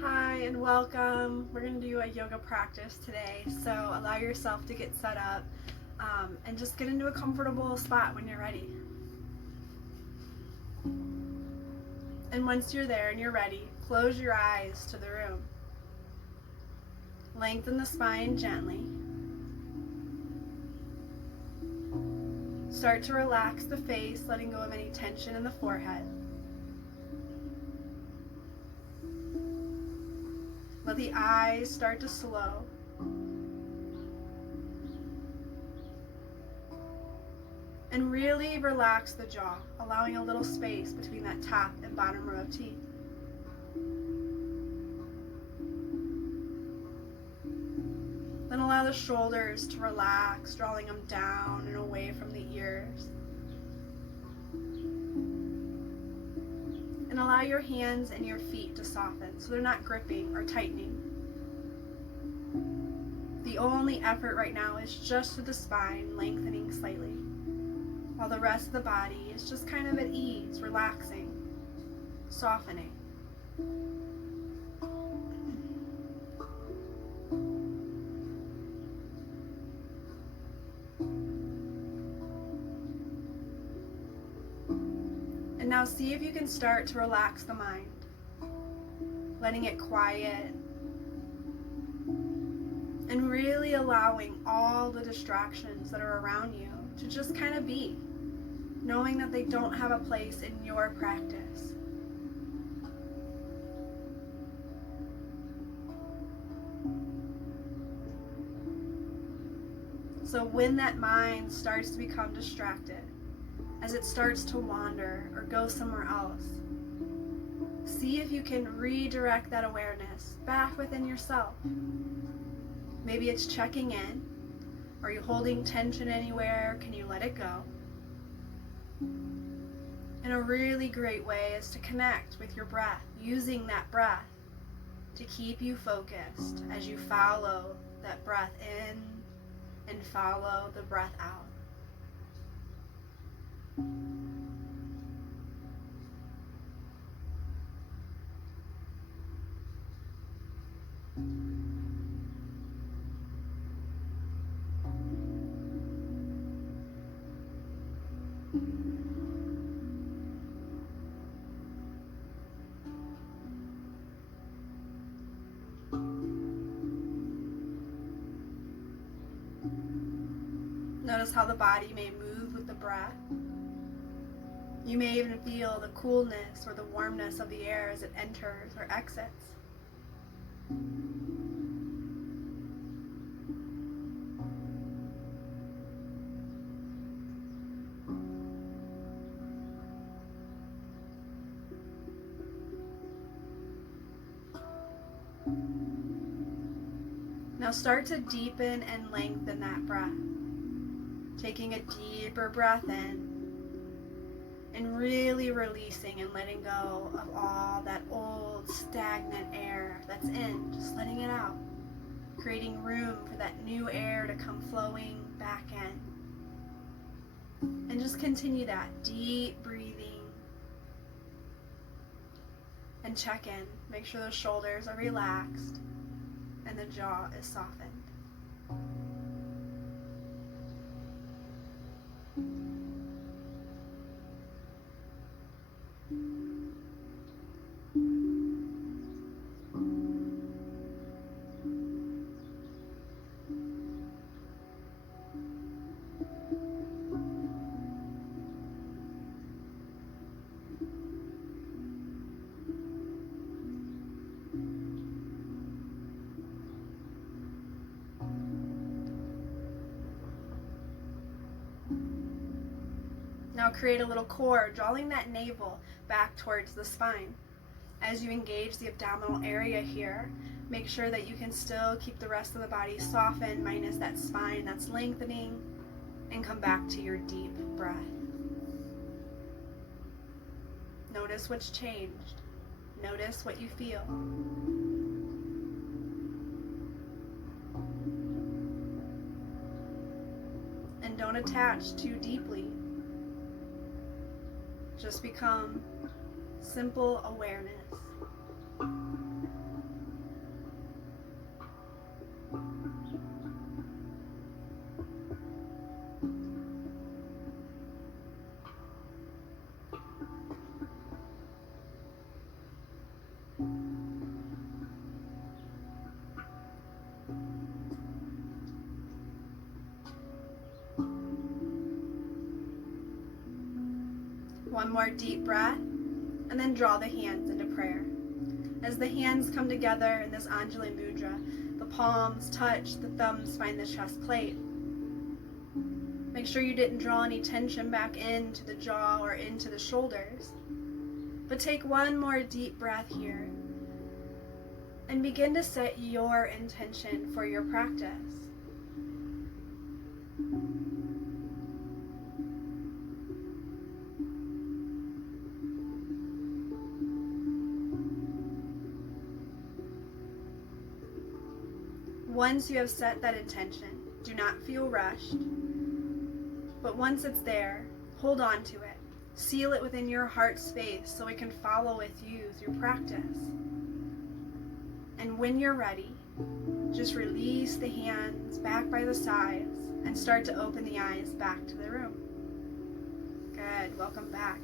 Hi and welcome. We're going to do a yoga practice today, so allow yourself to get set up and just get into a comfortable spot when you're ready. And once you're there and you're ready, close your eyes to the room. Lengthen the spine gently. Start to relax the face, letting go of any tension in the forehead. Let the eyes start to slow. And really relax the jaw, allowing a little space between that top and bottom row of teeth. Then allow the shoulders to relax, drawing them down and away from the ears. And allow your hands and your feet to soften so they're not gripping or tightening. The only effort right now is just to the spine, lengthening slightly, while the rest of the body is just kind of at ease, relaxing, softening. And now see if you can start to relax the mind, letting it quiet and really allowing all the distractions that are around you to just kind of be, knowing that they don't have a place in your practice. So when that mind starts to become distracted, as it starts to wander or go somewhere else, see if you can redirect that awareness back within yourself. Maybe it's checking in. Are you holding tension anywhere? Can you let it go? And a really great way is to connect with your breath, using that breath to keep you focused as you follow that breath in and follow the breath out. Notice how the body may move with the breath. You may even feel the coolness or the warmness of the air as it enters or exits. Now start to deepen and lengthen that breath, taking a deeper breath in and really releasing and letting go of all that old stagnant air that's in, just letting it out, creating room for that new air to come flowing back in. And just continue that deep breathing and check in. Make sure those shoulders are relaxed and the jaw is softened. Now create a little cord, drawing that navel back towards the spine. As you engage the abdominal area here, make sure that you can still keep the rest of the body softened, minus that spine that's lengthening, and come back to your deep breath. Notice what's changed. Notice what you feel. And don't attach too deeply. Just become simple awareness. One more deep breath, and then draw the hands into prayer. As the hands come together in this Anjali Mudra, the palms touch, the thumbs find the chest plate. Make sure you didn't draw any tension back into the jaw or into the shoulders. But take one more deep breath here and begin to set your intention for your practice. Once you have set that intention, do not feel rushed, but once it's there, hold on to it. Seal it within your heart space so it can follow with you through practice. And when you're ready, just release the hands back by the sides and start to open the eyes back to the room. Good, welcome back.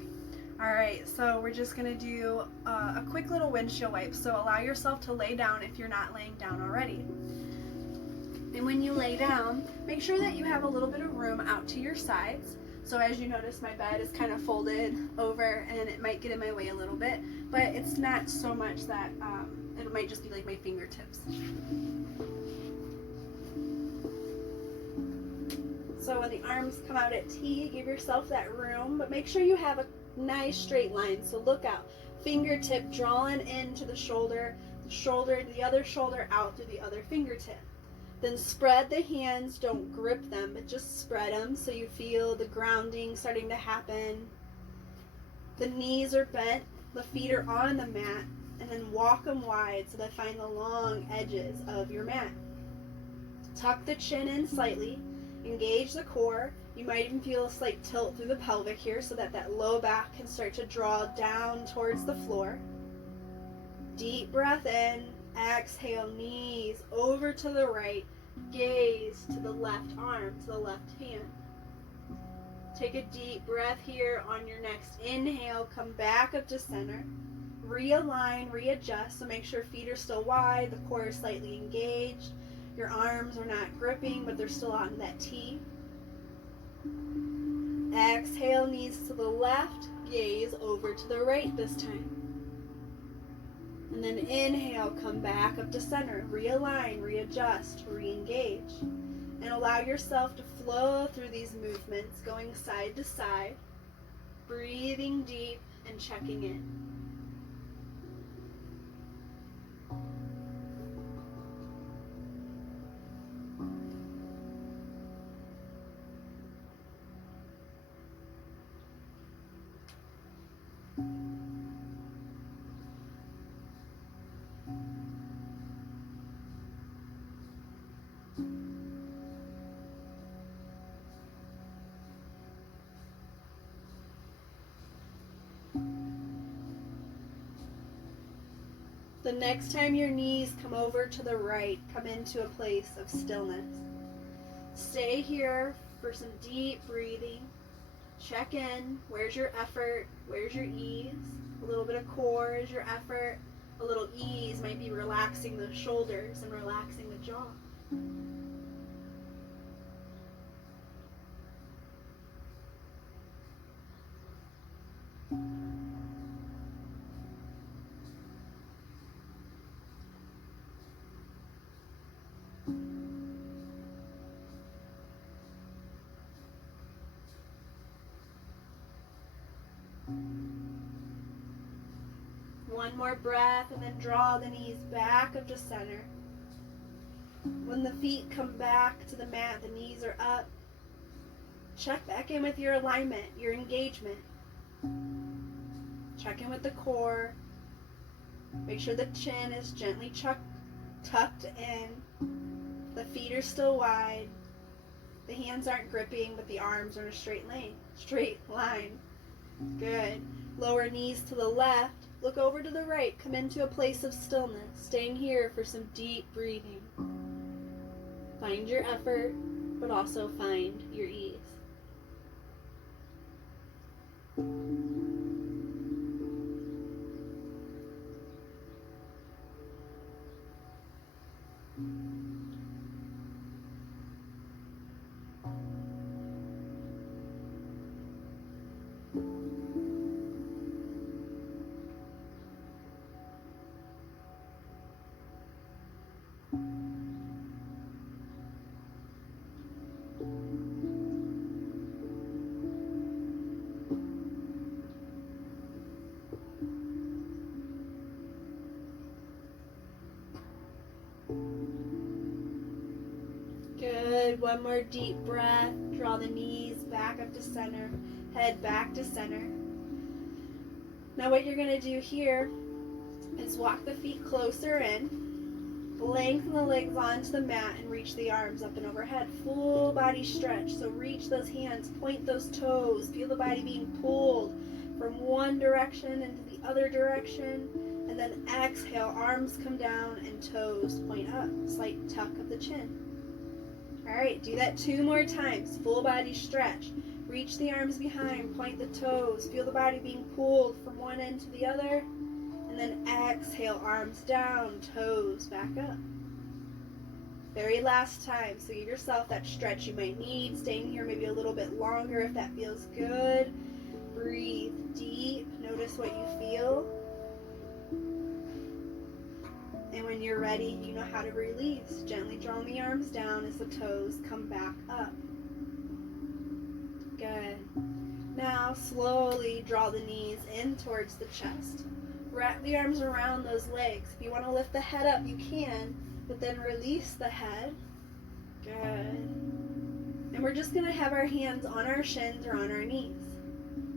All right, so we're just gonna do a quick little windshield wipe. So allow yourself to lay down if you're not laying down already. And when you lay down, make sure that you have a little bit of room out to your sides. So as you notice, my bed is kind of folded over and it might get in my way a little bit, but it's not so much that it might just be like my fingertips. So when the arms come out at T, give yourself that room, but make sure you have a nice straight line. So look out, fingertip drawing into the shoulder, the other shoulder out through the other fingertip. Then spread the hands, don't grip them, but just spread them so you feel the grounding starting to happen. The knees are bent, the feet are on the mat, and then walk them wide so they find the long edges of your mat. Tuck the chin in slightly, engage the core. You might even feel a slight tilt through the pelvic here so that that low back can start to draw down towards the floor. Deep breath in. Exhale, knees over to the right, gaze to the left arm, to the left hand. Take a deep breath here on your next inhale, come back up to center. Realign, readjust, so make sure feet are still wide, the core is slightly engaged. Your arms are not gripping, but they're still on that T. Exhale, knees to the left, gaze over to the right this time. And then inhale, come back up to center, realign, readjust, re-engage. And allow yourself to flow through these movements, going side to side, breathing deep and checking in. The next time your knees come over to the right, come into a place of stillness. Stay here for some deep breathing. Check in. Where's your effort? Where's your ease? A little bit of core is your effort. A little ease might be relaxing the shoulders and relaxing the jaw. One more breath and then draw the knees back up to center. When the feet come back to the mat, the knees are up. Check back in with your alignment, your engagement. Check in with the core. Make sure the chin is gently tucked in. The feet are still wide. The hands aren't gripping, but the arms are in a straight line. Good. Lower knees to the left. Look over to the right. Come into a place of stillness. Staying here for some deep breathing. Find your effort, but also find your ease. Good. One more deep breath. Draw the knees back up to center. Head back to center. Now what you're going to do here is walk the feet closer in. Lengthen the legs onto the mat and reach the arms up and overhead. Full body stretch. So reach those hands, point those toes. Feel the body being pulled from one direction into the other direction. And then exhale, arms come down and toes point up. Slight tuck of the chin. All right, do that 2 more times. Full body stretch. Reach the arms behind, point the toes. Feel the body being pulled from one end to the other. And then exhale, arms down, toes back up. Very last time, so give yourself that stretch you might need. Staying here maybe a little bit longer if that feels good. Breathe deep, notice what you feel. And when you're ready, you know how to release. Gently drawing the arms down as the toes come back up. Good. Now slowly draw the knees in towards the chest. Wrap the arms around those legs. If you want to lift the head up, you can, but then release the head. Good. And we're just going to have our hands on our shins or on our knees.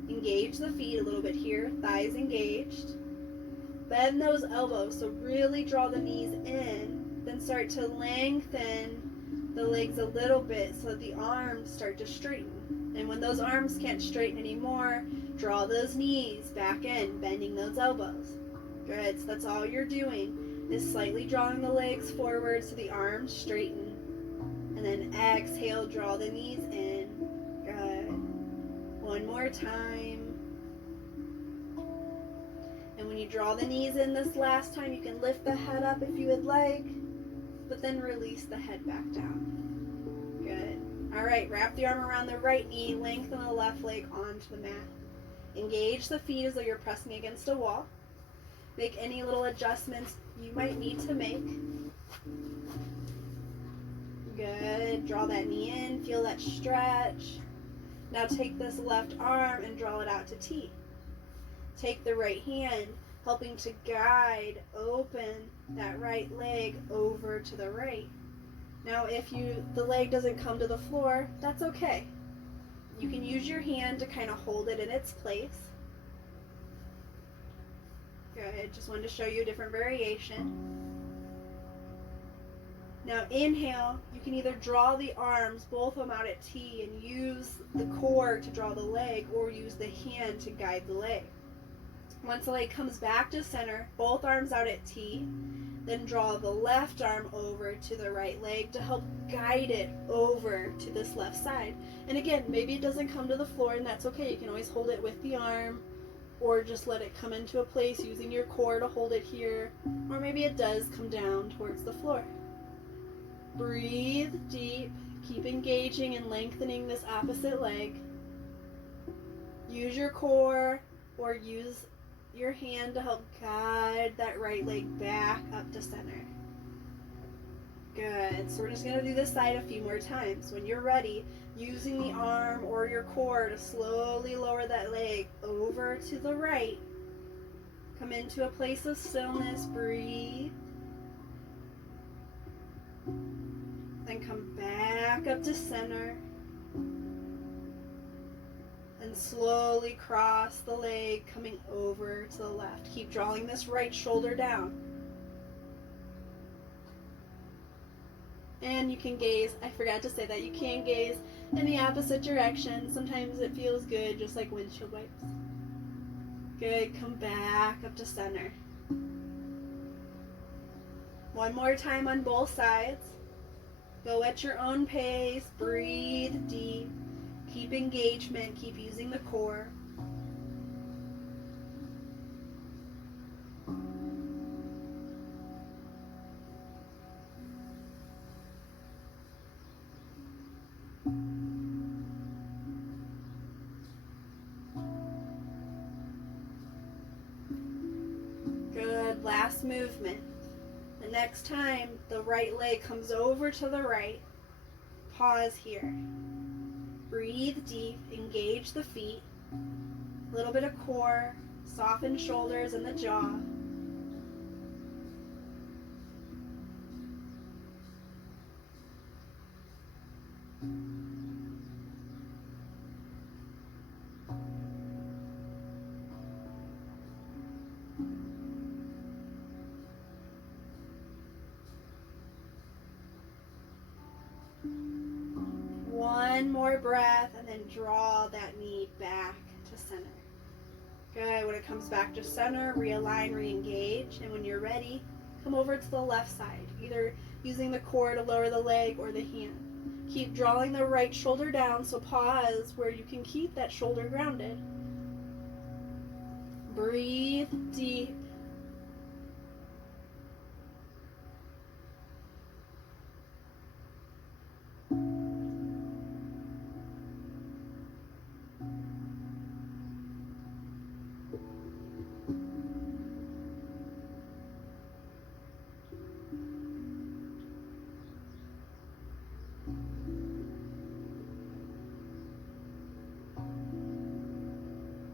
Engage the feet a little bit here, thighs engaged. Bend those elbows, so really draw the knees in, then start to lengthen the legs a little bit so that the arms start to straighten. And when those arms can't straighten anymore, draw those knees back in, bending those elbows. Good, so that's all you're doing, is slightly drawing the legs forward so the arms straighten. And then exhale, draw the knees in. Good. One more time. And when you draw the knees in this last time, you can lift the head up if you would like, but then release the head back down. Good. All right, wrap the arm around the right knee, lengthen the left leg onto the mat. Engage the feet as though you're pressing against a wall. Make any little adjustments you might need to make. Good. Draw that knee in, feel that stretch. Now take this left arm and draw it out to T. Take the right hand, helping to guide, open that right leg over to the right. Now if the leg doesn't come to the floor, that's okay. You can use your hand to kind of hold it in its place. Good, just wanted to show you a different variation. Now inhale, you can either draw the arms, both of them out at T, and use the core to draw the leg, or use the hand to guide the leg. Once the leg comes back to center, both arms out at T, then draw the left arm over to the right leg to help guide it over to this left side. And again, maybe it doesn't come to the floor, and that's okay. You can always hold it with the arm, or just let it come into a place using your core to hold it here, or maybe it does come down towards the floor. Breathe deep, keep engaging and lengthening this opposite leg. Use your core, or use your hand to help guide that right leg back up to center. Good. So we're just going to do this side a few more times. When you're ready, using the arm or your core to slowly lower that leg over to the right. Come into a place of stillness. Breathe. Then come back up to center. And slowly cross the leg, coming over to the left. Keep drawing this right shoulder down. And you can gaze, I forgot to say that, you can gaze in the opposite direction. Sometimes it feels good, just like windshield wipes. Good, come back up to center. One more time on both sides. Go at your own pace, breathe deep. Keep engagement, keep using the core. Good, last movement. The next time the right leg comes over to the right, pause here. Breathe deep, engage the feet, a little bit of core, soften shoulders and the jaw. One more breath, and then draw that knee back to center. Good. When it comes back to center, realign, re-engage, and when you're ready, come over to the left side, either using the core to lower the leg or the hand. Keep drawing the right shoulder down, so pause where you can keep that shoulder grounded. Breathe deep.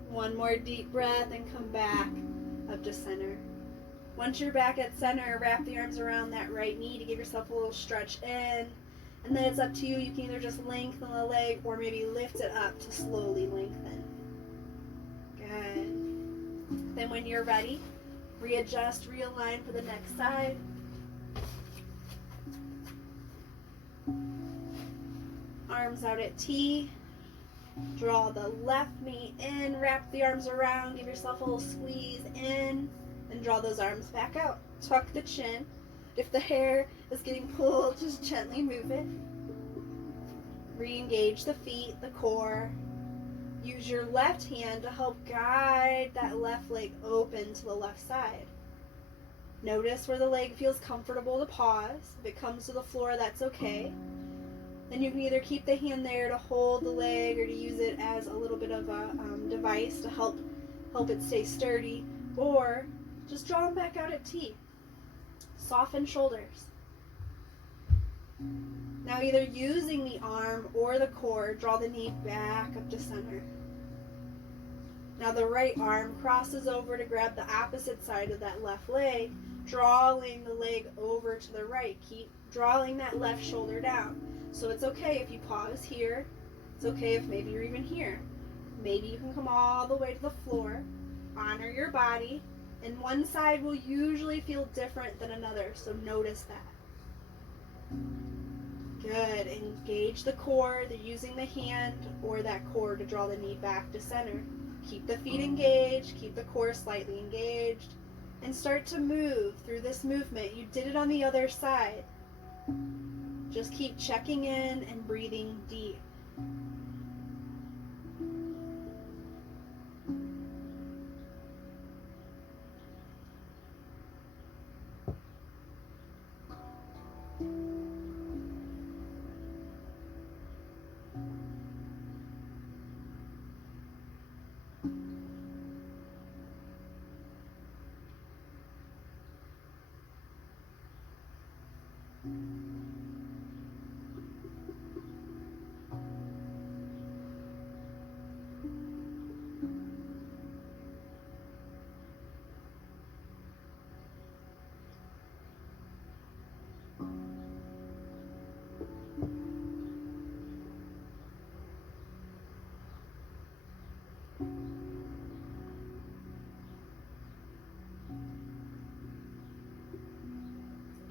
One more deep breath and come back up to center. Once you're back at center, wrap the arms around that right knee to give yourself a little stretch in. And then it's up to you. You can either just lengthen the leg or maybe lift it up to slowly lengthen. Good. Then when you're ready, readjust, realign for the next side. Arms out at T. Draw the left knee in, wrap the arms around, give yourself a little squeeze in, and draw those arms back out. Tuck the chin. If the hair is getting pulled, just gently move it. Re-engage the feet, the core. Use your left hand to help guide that left leg open to the left side. Notice where the leg feels comfortable to pause. If it comes to the floor, that's okay. Then you can either keep the hand there to hold the leg or to use it as a little bit of a device to help it stay sturdy, or just draw them back out at T. Soften shoulders. Now either using the arm or the core, draw the knee back up to center. Now the right arm crosses over to grab the opposite side of that left leg, drawing the leg over to the right. Keep drawing that left shoulder down. So it's okay if you pause here. It's okay if maybe you're even here. Maybe you can come all the way to the floor. Honor your body. And one side will usually feel different than another, so notice that. Good. Engage the core. They're using the hand or that core to draw the knee back to center. Keep the feet engaged. Keep the core slightly engaged. And start to move through this movement. You did it on the other side. Just keep checking in and breathing deep.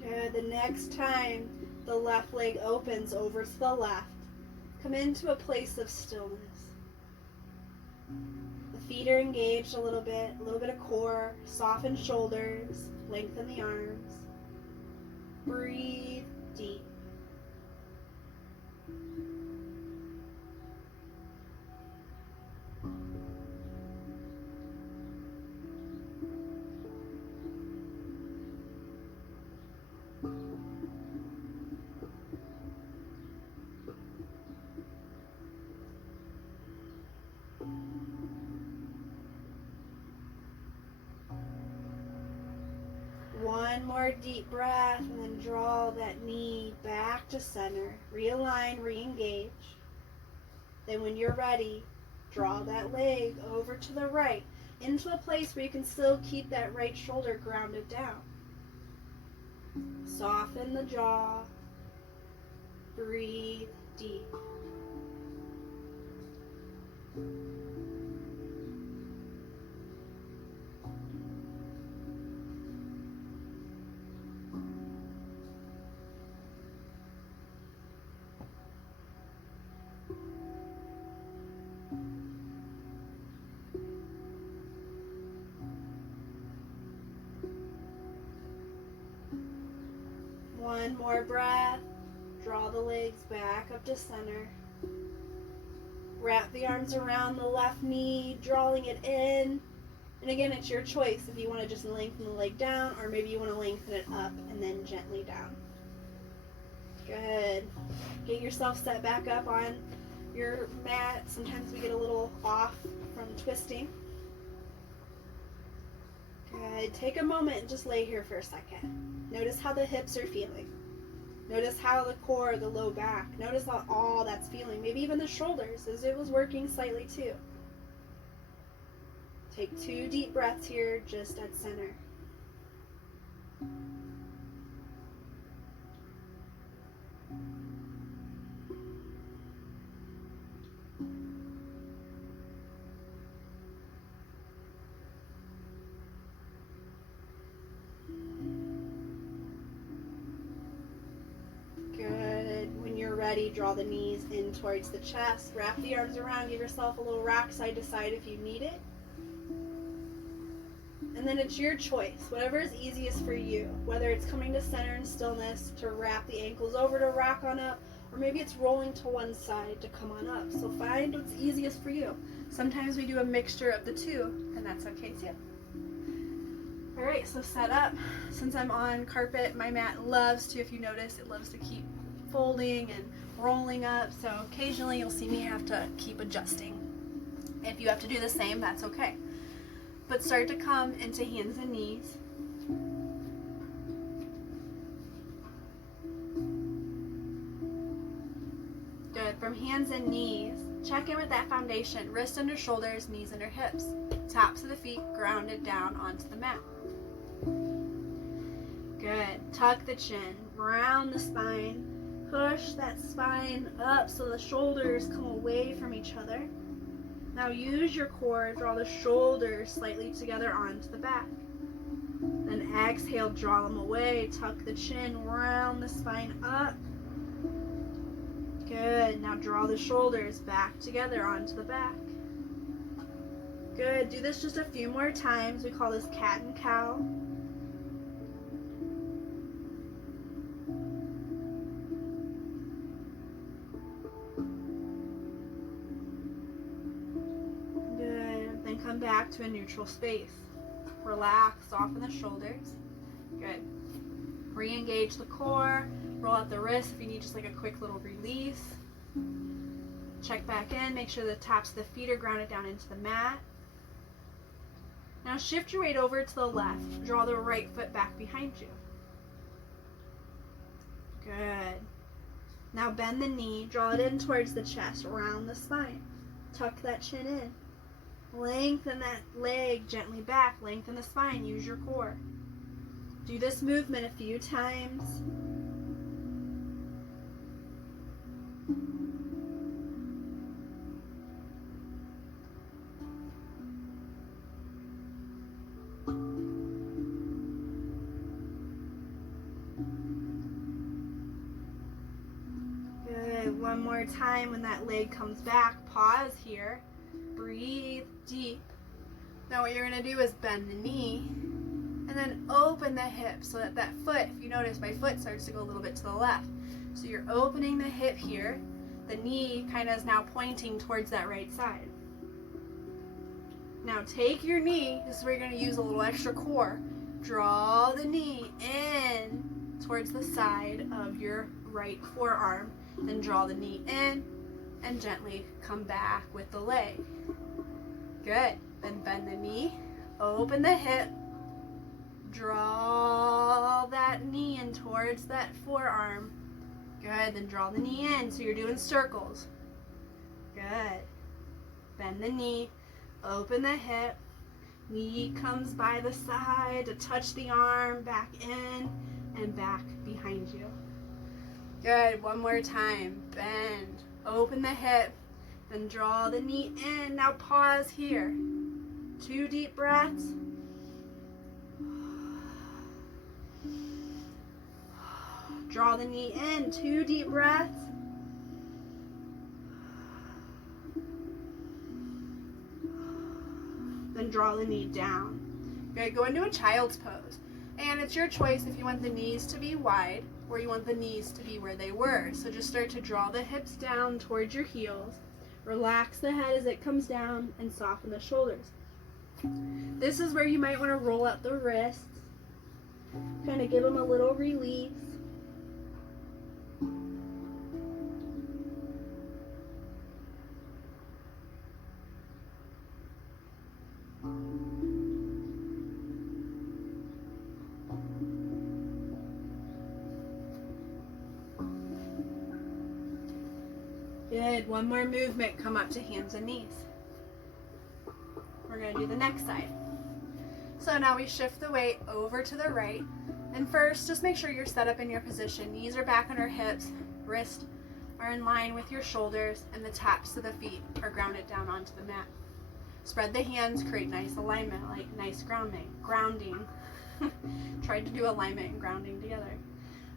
Good. The next time the left leg opens over to the left, come into a place of stillness. The feet are engaged a little bit of core, soften shoulders, lengthen the arms. Breathe deep. One more deep breath and then draw that knee back to center. Realign, re-engage. Then when you're ready, draw that leg over to the right into a place where you can still keep that right shoulder grounded down. Soften the jaw. Breathe deep. One more breath. Draw the legs back up to center. Wrap the arms around the left knee, drawing it in. And again, it's your choice if you want to just lengthen the leg down, or maybe you want to lengthen it up and then gently down. Good. Get yourself set back up on your mat. Sometimes we get a little off from twisting. Good. Take a moment and just lay here for a second. Notice how the hips are feeling. Notice how the core, the low back, notice how all that's feeling. Maybe even the shoulders as it was working slightly too. Take 2 deep breaths here, just at center. Good. When you're ready, draw the knees in towards the chest. Wrap the arms around. Give yourself a little rock side to side if you need it. And then it's your choice, whatever is easiest for you, whether it's coming to center in stillness to wrap the ankles over to rock on up, or maybe it's rolling to one side to come on up. So find what's easiest for you. Sometimes we do a mixture of the two, and that's okay too. All right, so set up. Since I'm on carpet, my mat loves to, if you notice, it loves to keep folding and rolling up. So occasionally you'll see me have to keep adjusting. If you have to do the same, that's okay. But start to come into hands and knees. Good. From hands and knees, check in with that foundation. Wrist under shoulders, knees under hips. Tops of the feet grounded down onto the mat. Good. Tuck the chin, round the spine. Push that spine up so the shoulders come away from each other. Now use your core, draw the shoulders slightly together onto the back. Then exhale, draw them away, tuck the chin, round the spine up. Good, now draw the shoulders back together onto the back. Good, do this just a few more times. We call this cat and cow. Come back to a neutral space. Relax, soften the shoulders. Good. Re-engage the core. Roll out the wrists if you need just like a quick little release. Check back in. Make sure the tops of the feet are grounded down into the mat. Now shift your weight over to the left. Draw the right foot back behind you. Good. Now bend the knee. Draw it in towards the chest. Round the spine. Tuck that chin in. Lengthen that leg gently back. Lengthen the spine. Use your core. Do this movement a few times. Good. One more time. When that leg comes back, pause here. Breathe deep. Now what you're going to do is bend the knee and then open the hip so that that foot, if you notice my foot starts to go a little bit to the left. So you're opening the hip here. The knee kind of is now pointing towards that right side. Now take your knee, this is where you're going to use a little extra core. Draw the knee in towards the side of your right forearm. Then draw the knee in and gently come back with the leg. Good. Then bend the knee, open the hip, draw that knee in towards that forearm. Good. Then draw the knee in so you're doing circles. Good. Bend the knee, open the hip, knee comes by the side to touch the arm, back in and back behind you. Good. One more time. Bend. Open the hip. Then draw the knee in. Now pause here. 2 deep breaths. Draw the knee in. 2 deep breaths. Then draw the knee down. Good. Go into a child's pose. And it's your choice if you want the knees to be wide or you want the knees to be where they were. So just start to draw the hips down towards your heels. Relax the head as it comes down and soften the shoulders. This is where you might want to roll out the wrists. Kind of give them a little release. Good. One more movement. Come up to hands and knees. We're going to do the next side. So now we shift the weight over to the right. And first, just make sure you're set up in your position. Knees are back on our hips. Wrists are in line with your shoulders. And the taps to the feet are grounded down onto the mat. Spread the hands. Create nice alignment, like nice grounding. Tried to do alignment and grounding together.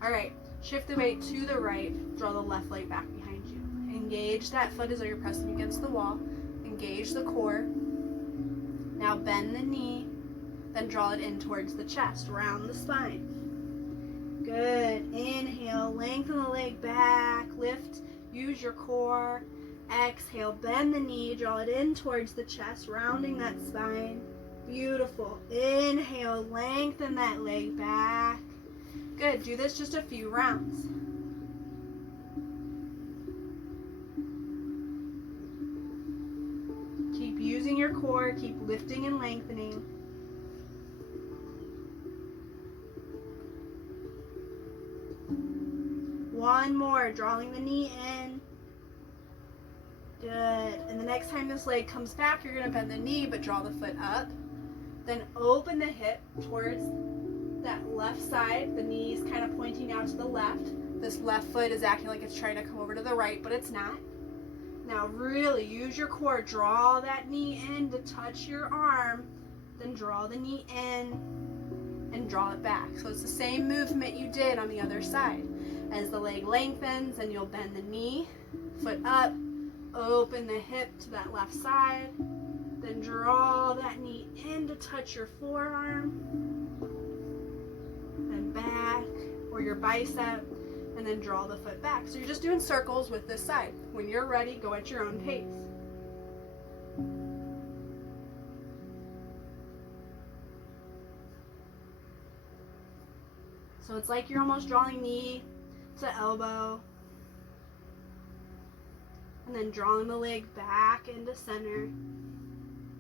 All right. Shift the weight to the right. Draw the left leg back behind you. Engage that foot as though you're pressing against the wall. Engage the core. Now bend the knee, then draw it in towards the chest, round the spine. Good. Inhale, lengthen the leg back, lift, use your core. Exhale, bend the knee, draw it in towards the chest, rounding that spine. Beautiful. Inhale, lengthen that leg back. Good. Do this just a few rounds. Keep using your core, keep lifting and lengthening. One more, drawing the knee in. Good. And the next time this leg comes back, you're going to bend the knee, but draw the foot up. Then open the hip towards that left side. The knee is kind of pointing out to the left. This left foot is acting like it's trying to come over to the right, but it's not. Now really use your core. Draw that knee in to touch your arm. Then draw the knee in and draw it back. So it's the same movement you did on the other side. As the leg lengthens, and you'll bend the knee, foot up, open the hip to that left side. Then draw that knee in to touch your forearm. Then back, or your bicep. And then draw the foot back. So you're just doing circles with this side. When you're ready, go at your own pace. So it's like you're almost drawing knee to elbow. And then drawing the leg back into center.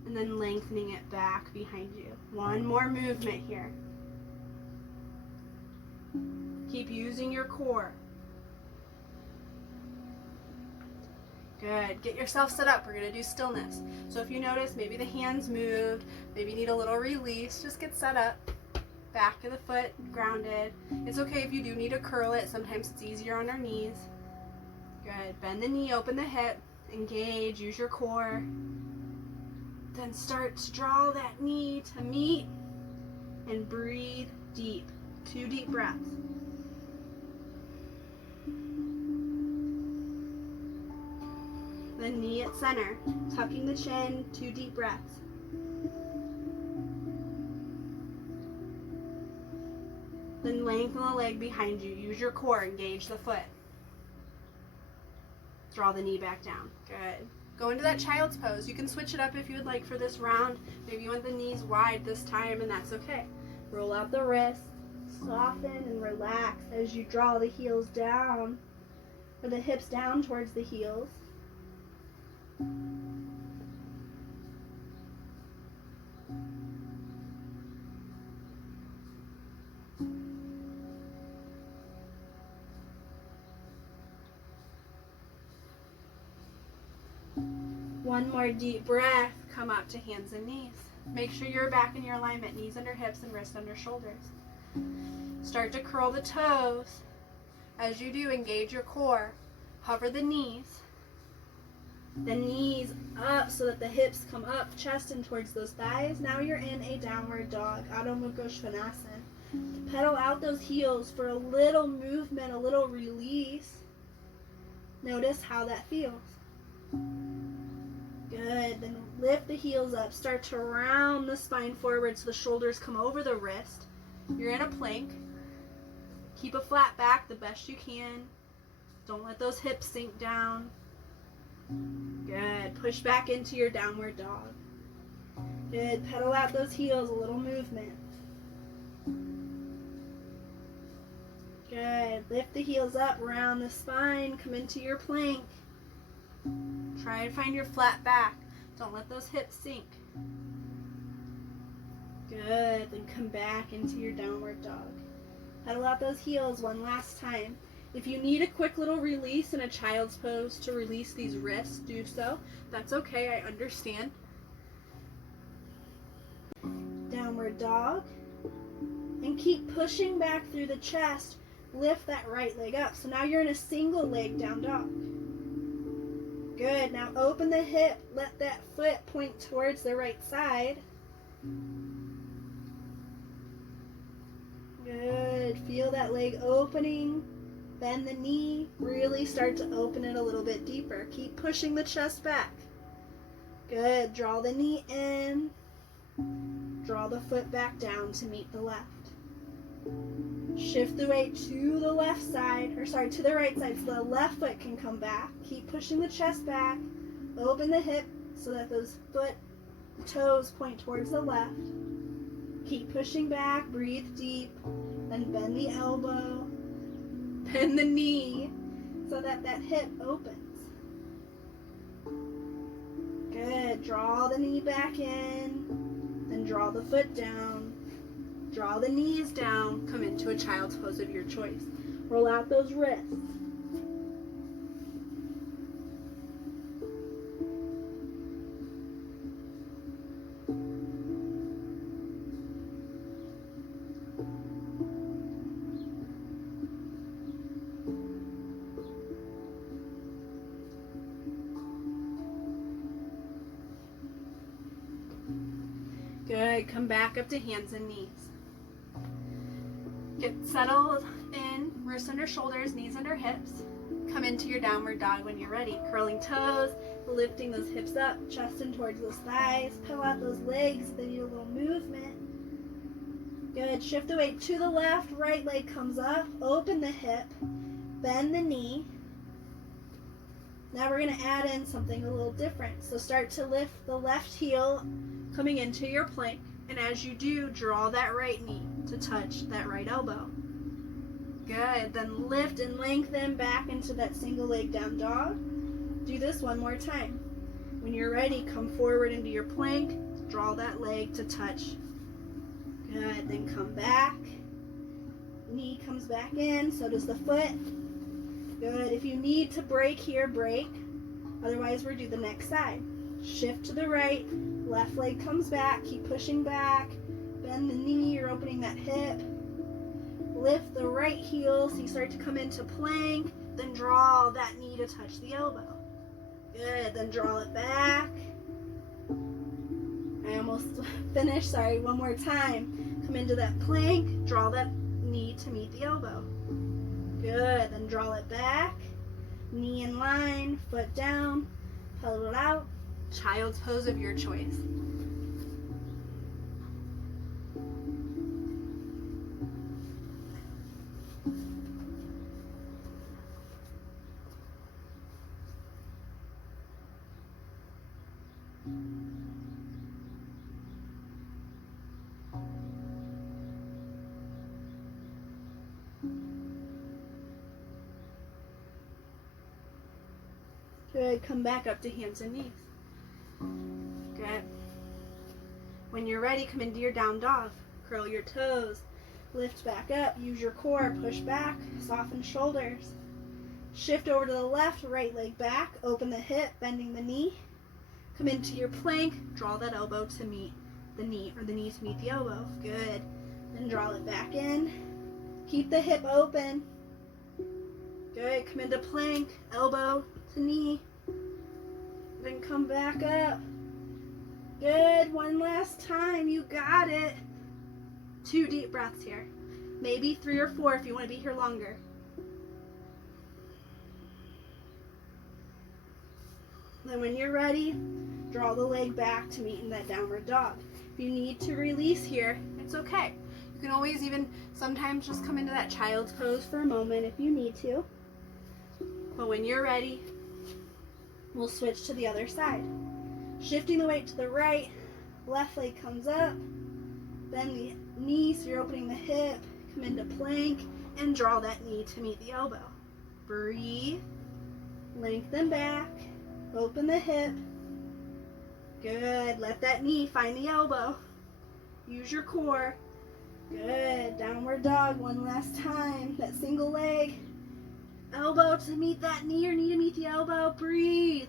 And then lengthening it back behind you. One more movement here. Keep using your core. Good. Get yourself set up. We're going to do stillness. So if you notice, maybe the hands moved, maybe you need a little release, just get set up. Back of the foot grounded. It's okay if you do need to curl it. Sometimes it's easier on our knees. Good. Bend the knee, open the hip, engage, use your core. Then start to draw that knee to meet and breathe deep. 2 deep breaths. The knee at center, tucking the chin, 2 deep breaths. Then lengthen the leg behind you. Use your core, engage the foot. Draw the knee back down. Good. Go into that child's pose. You can switch it up if you would like for this round. Maybe you want the knees wide this time, and that's okay. Roll out the wrists, soften and relax as you draw the heels down, or the hips down towards the heels. One more deep breath. Come up to hands and knees. Make sure you're back in your alignment. Knees under hips and wrists under shoulders. Start to curl the toes. As you do, engage your core. Hover the knees up so that the hips come up, chest in towards those thighs. Now you're in a downward dog, Adho Mukha Svanasana. Pedal out those heels for a little movement, a little release. Notice how that feels. Good. Then lift the heels up. Start to round the spine forward so the shoulders come over the wrist. You're in a plank. Keep a flat back the best you can. Don't let those hips sink down. Good. Push back into your downward dog. Good. Pedal out those heels, a little movement. Good. Lift the heels up, round the spine, come into your plank. Try and find your flat back. Don't let those hips sink. Good. Then come back into your downward dog. Pedal out those heels one last time. If you need a quick little release in a child's pose to release these wrists, do so. That's okay, I understand. Downward dog. And keep pushing back through the chest. Lift that right leg up. So now you're in a single leg down dog. Good. Now open the hip. Let that foot point towards the right side. Good. Feel that leg opening. Bend the knee. Really start to open it a little bit deeper. Keep pushing the chest back. Good. Draw the knee in. Draw the foot back down to meet the left. Shift the weight to the left side, to the right side so the left foot can come back. Keep pushing the chest back. Open the hip so that those toes point towards the left. Keep pushing back, breathe deep, then bend the elbow, bend the knee so that that hip opens. Good. Draw the knee back in, then draw the foot down. Draw the knees down, come into a child's pose of your choice. Roll out those wrists. Good. Come back up to hands and knees. Get settled in, wrists under shoulders, knees under hips. Come into your downward dog when you're ready. Curling toes, lifting those hips up, chest in towards those thighs. Pedal out those legs if they need a little movement. Good. Shift the weight to the left, right leg comes up. Open the hip, bend the knee. Now we're going to add in something a little different. So start to lift the left heel coming into your plank. And as you do, draw that right knee to touch that right elbow. Good. Then lift and lengthen back into that single leg down dog. Do this one more time. When you're ready, come forward into your plank. Draw that leg to touch. Good. Then come back. Knee comes back in. So does the foot. Good. If you need to break here, break. Otherwise, we'll do the next side. Shift to the right. Left leg comes back. Keep pushing back. Bend the knee. You're opening that hip. Lift the right heel so you start to come into plank. Then draw that knee to touch the elbow. Good. Then draw it back. I almost finished. Sorry. One more time. Come into that plank. Draw that knee to meet the elbow. Good. Then draw it back. Knee in line. Foot down. Pedal it out. Child's pose of your choice. Good. Come back up to hands and knees. Good. When you're ready, come into your down dog. Curl your toes. Lift back up. Use your core. Push back. Soften shoulders. Shift over to the left. Right leg back. Open the hip. Bending the knee. Come into your plank. Draw that elbow to meet the knee, or the knee to meet the elbow. Good. Then draw it back in. Keep the hip open. Good. Come into plank, elbow to knee. Then come back up. Good. One last time. You got it. 2 deep breaths here. Maybe 3 or 4 if you want to be here longer. Then when you're ready, draw the leg back to meet in that downward dog. If you need to release here, it's okay. You can always even sometimes just come into that child's pose for a moment if you need to. But when you're ready, we'll switch to the other side. Shifting the weight to the right, left leg comes up, bend the knee so you're opening the hip, come into plank, and draw that knee to meet the elbow. Breathe, lengthen back, open the hip. Good, let that knee find the elbow. Use your core. Good, downward dog one last time. That single leg. Elbow to meet that knee or knee to meet the elbow. Breathe.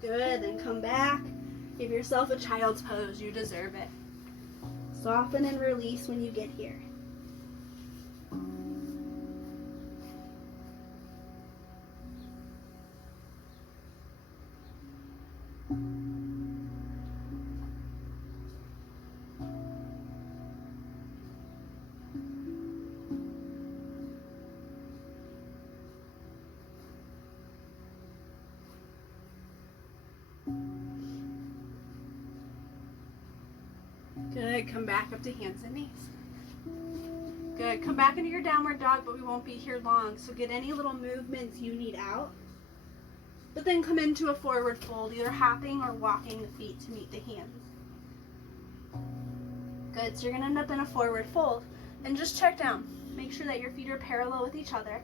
Good, then come back. Give yourself a child's pose. You deserve it. Soften and release when you get here. Good, come back up to hands and knees. Good, come back into your downward dog, but we won't be here long, so get any little movements you need out. But then come into a forward fold, either hopping or walking the feet to meet the hands. Good, so you're gonna end up in a forward fold, and just check down. Make sure that your feet are parallel with each other,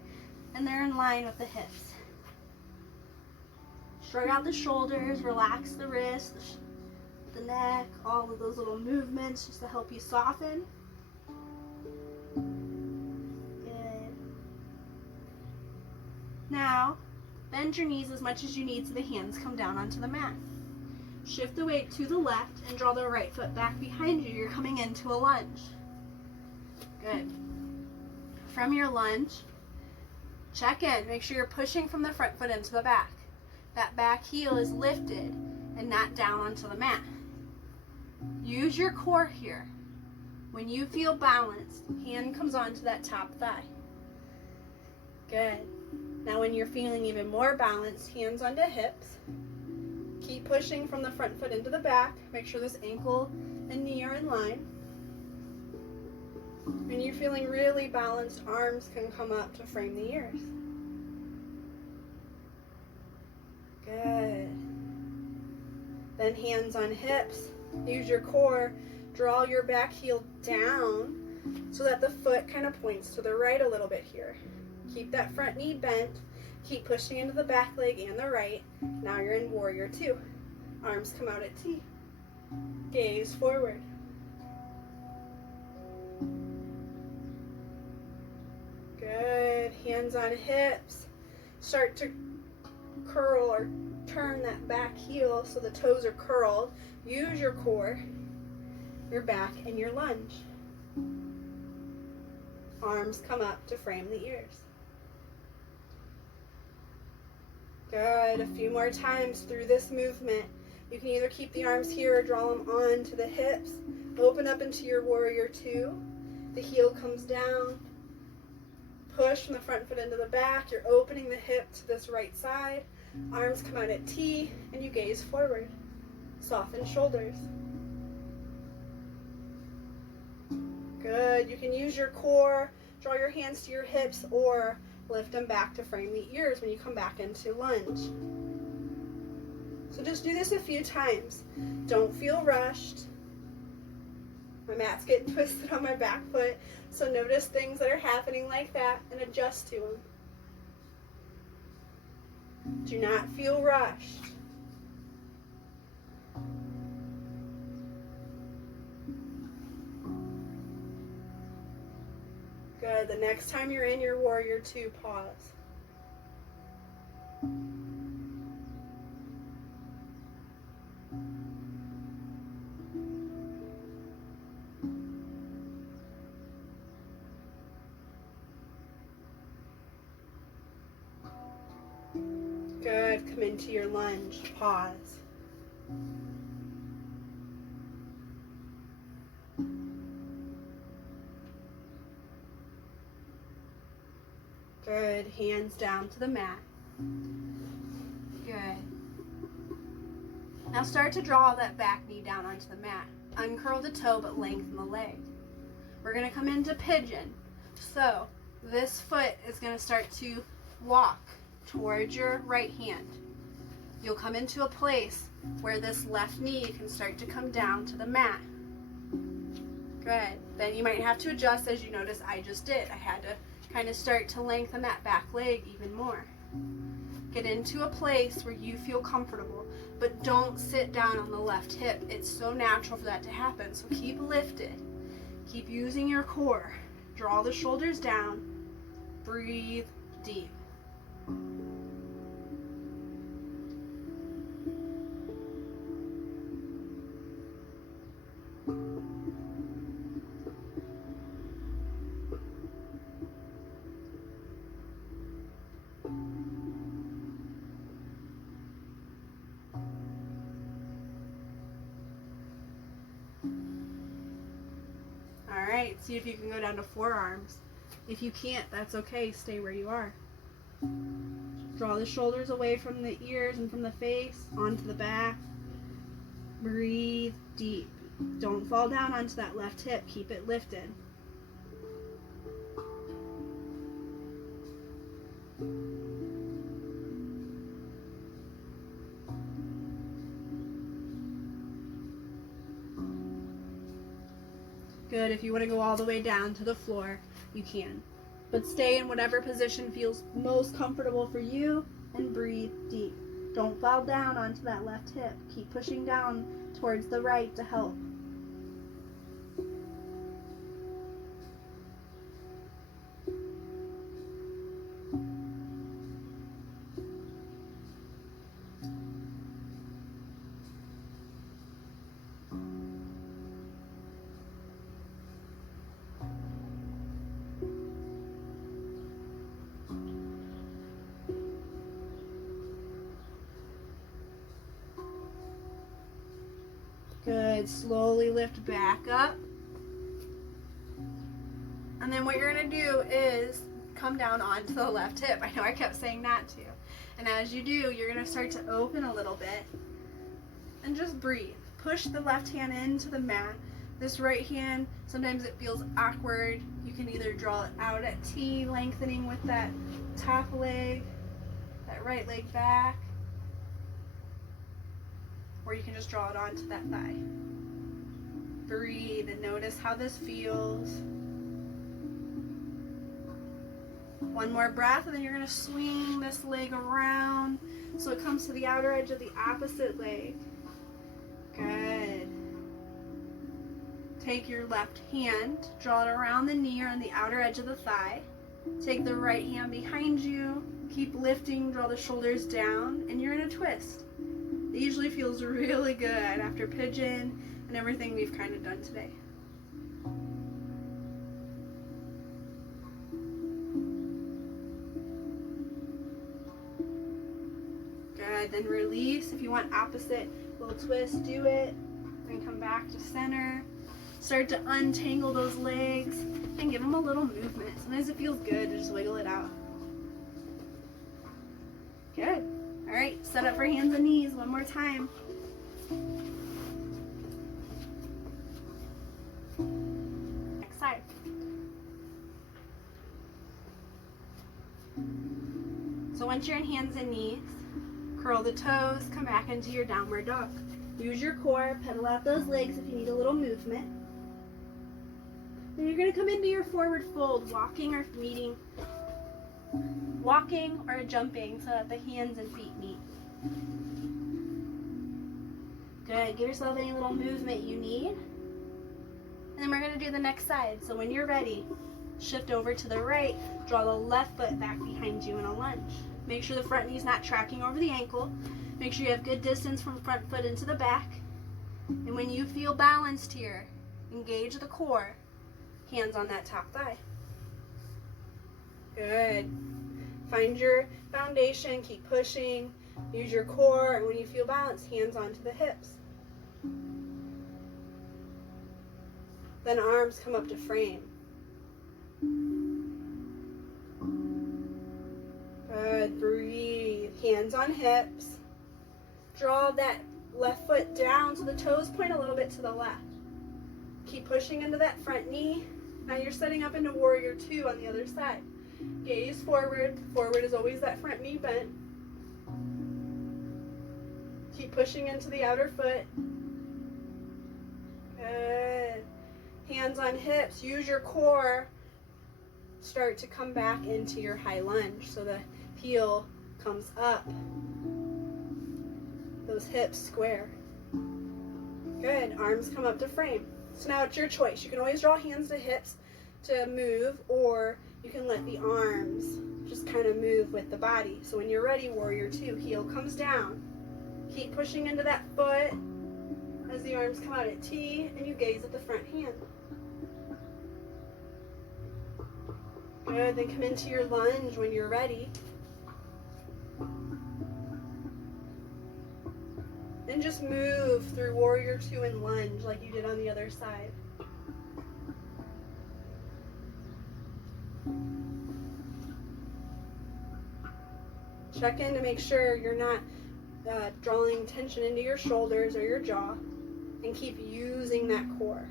and they're in line with the hips. Shrug out the shoulders, relax the wrists, the neck, all of those little movements just to help you soften. Good. Now, bend your knees as much as you need so the hands come down onto the mat. Shift the weight to the left and draw the right foot back behind you. You're coming into a lunge. Good. From your lunge, check in. Make sure you're pushing from the front foot into the back. That back heel is lifted and not down onto the mat. Use your core here. When you feel balanced, hand comes onto that top thigh. Good. Now when you're feeling even more balanced, hands onto hips. Keep pushing from the front foot into the back. Make sure this ankle and knee are in line. When you're feeling really balanced, arms can come up to frame the ears. Good. Then hands on hips. Use your core. Draw your back heel down so that the foot kind of points to the right a little bit here. Keep that front knee bent. Keep pushing into the back leg and the right. Now you're in Warrior Two. Arms come out at T. Gaze forward. Good. Hands on hips. Start to curl or turn that back heel so the toes are curled. Use your core, your back, and your lunge. Arms come up to frame the ears. Good. A few more times through this movement. You can either keep the arms here or draw them on to the hips. Open up into your Warrior Two. The heel comes down. Push from the front foot into the back. You're opening the hip to this right side. Arms come out at T, and you gaze forward. Soften shoulders. Good. You can use your core, draw your hands to your hips, or lift them back to frame the ears when you come back into lunge. So just do this a few times. Don't feel rushed. My mat's getting twisted on my back foot, so notice things that are happening like that and adjust to them. Do not feel rushed. Good. The next time you're in your Warrior Two, pause. I've come into your lunge, pause. Good. Hands down to the mat. Good. Now start to draw that back knee down onto the mat. Uncurl the toe, but lengthen the leg. We're going to come into pigeon. So this foot is going to start to walk towards your right hand. You'll come into a place where this left knee can start to come down to the mat. Good. Then you might have to adjust, as you notice I just did. I had to kind of start to lengthen that back leg even more. Get into a place where you feel comfortable, but don't sit down on the left hip. It's so natural for that to happen. So keep lifted. Keep using your core. Draw the shoulders down. Breathe deep. Alright, see if you can go down to forearms. If you can't, that's okay. Stay where you are. Draw the shoulders away from the ears and from the face, onto the back. Breathe deep. Don't fall down onto that left hip. Keep it lifted. Good. If you want to go all the way down to the floor, you can. But stay in whatever position feels most comfortable for you and breathe deep. Don't fall down onto that left hip. Keep pushing down towards the right to help. Good. Slowly lift back up. And then what you're going to do is come down onto the left hip. I know I kept saying that too. And as you do, you're going to start to open a little bit. And just breathe. Push the left hand into the mat. This right hand, sometimes it feels awkward. You can either draw it out at T, lengthening with that top leg, that right leg back. Or you can just draw it onto that thigh. Breathe and notice how this feels. One more breath, and then you're going to swing this leg around so it comes to the outer edge of the opposite leg. Good. Take your left hand, draw it around the knee or on the outer edge of the thigh. Take the right hand behind you. Keep lifting, draw the shoulders down, and you're in a twist. It usually feels really good after pigeon and everything we've kind of done today. Good, then release. If you want opposite little twist, do it. Then come back to center. Start to untangle those legs and give them a little movement. Sometimes it feels good to just wiggle it out. Good. All right, set up for hands and knees one more time. Next side. So once you're in hands and knees, curl the toes, come back into your downward dog. Use your core, pedal out those legs if you need a little movement. Then you're going to come into your forward fold, walking or jumping so that the hands and feet meet. Good. Give yourself any little movement you need. And then we're going to do the next side. So when you're ready, shift over to the right, draw the left foot back behind you in a lunge. Make sure the front knee is not tracking over the ankle. Make sure you have good distance from front foot into the back. And when you feel balanced here, engage the core. Hands on that top thigh. Good. Find your foundation, keep pushing. Use your core, and when you feel balance, hands onto the hips. Then arms come up to frame. Good, breathe. Hands on hips. Draw that left foot down so the toes point a little bit to the left. Keep pushing into that front knee. Now you're setting up into warrior two on the other side. Gaze forward. Forward is always that front knee bent. Keep pushing into the outer foot. Good. Hands on hips. Use your core. Start to come back into your high lunge so the heel comes up. Those hips square. Good. Arms come up to frame. So now it's your choice. You can always draw hands to hips to move, or you can let the arms just kind of move with the body. So when you're ready, warrior two, heel comes down. Keep pushing into that foot as the arms come out at T, and you gaze at the front hand. Good, then come into your lunge when you're ready. Then just move through warrior two and lunge like you did on the other side. Check in to make sure you're not drawing tension into your shoulders or your jaw, and keep using that core.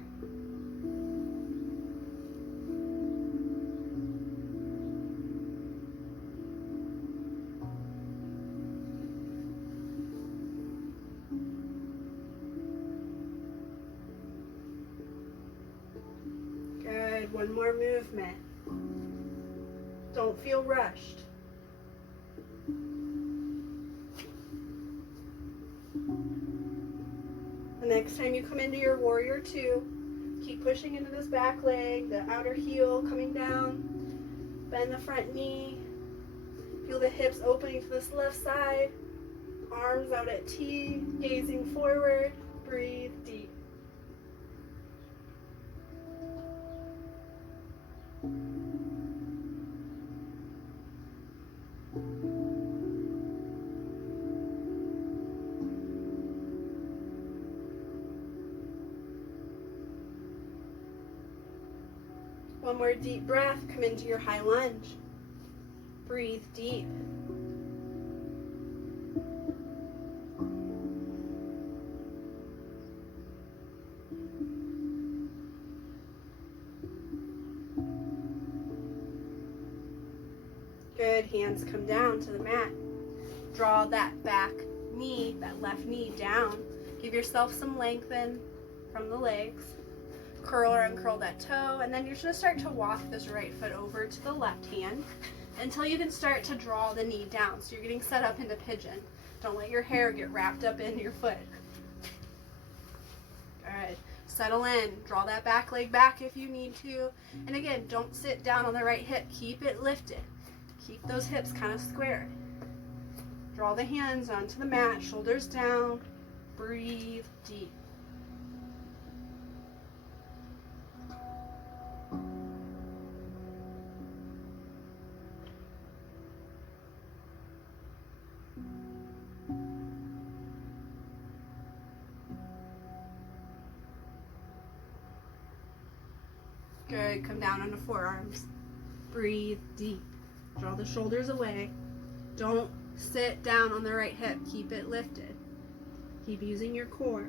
Good, one more movement. Don't feel rushed. The next time you come into your warrior two, keep pushing into this back leg, the outer heel coming down, bend the front knee, feel the hips opening to this left side, arms out at T, gazing forward, breathe deep. One more deep breath, come into your high lunge. Breathe deep. Good, hands come down to the mat. Draw that back knee, that left knee down. Give yourself some lengthen from the legs. Curl or uncurl that toe, and then you're just going to start to walk this right foot over to the left hand until you can start to draw the knee down. So you're getting set up into pigeon. Don't let your hair get wrapped up in your foot. Good. Settle in. Draw that back leg back if you need to. And again, don't sit down on the right hip. Keep it lifted. Keep those hips kind of squared. Draw the hands onto the mat, shoulders down. Breathe deep. Good, come down on the forearms. Breathe deep. Draw the shoulders away. Don't sit down on the right hip. Keep it lifted. Keep using your core.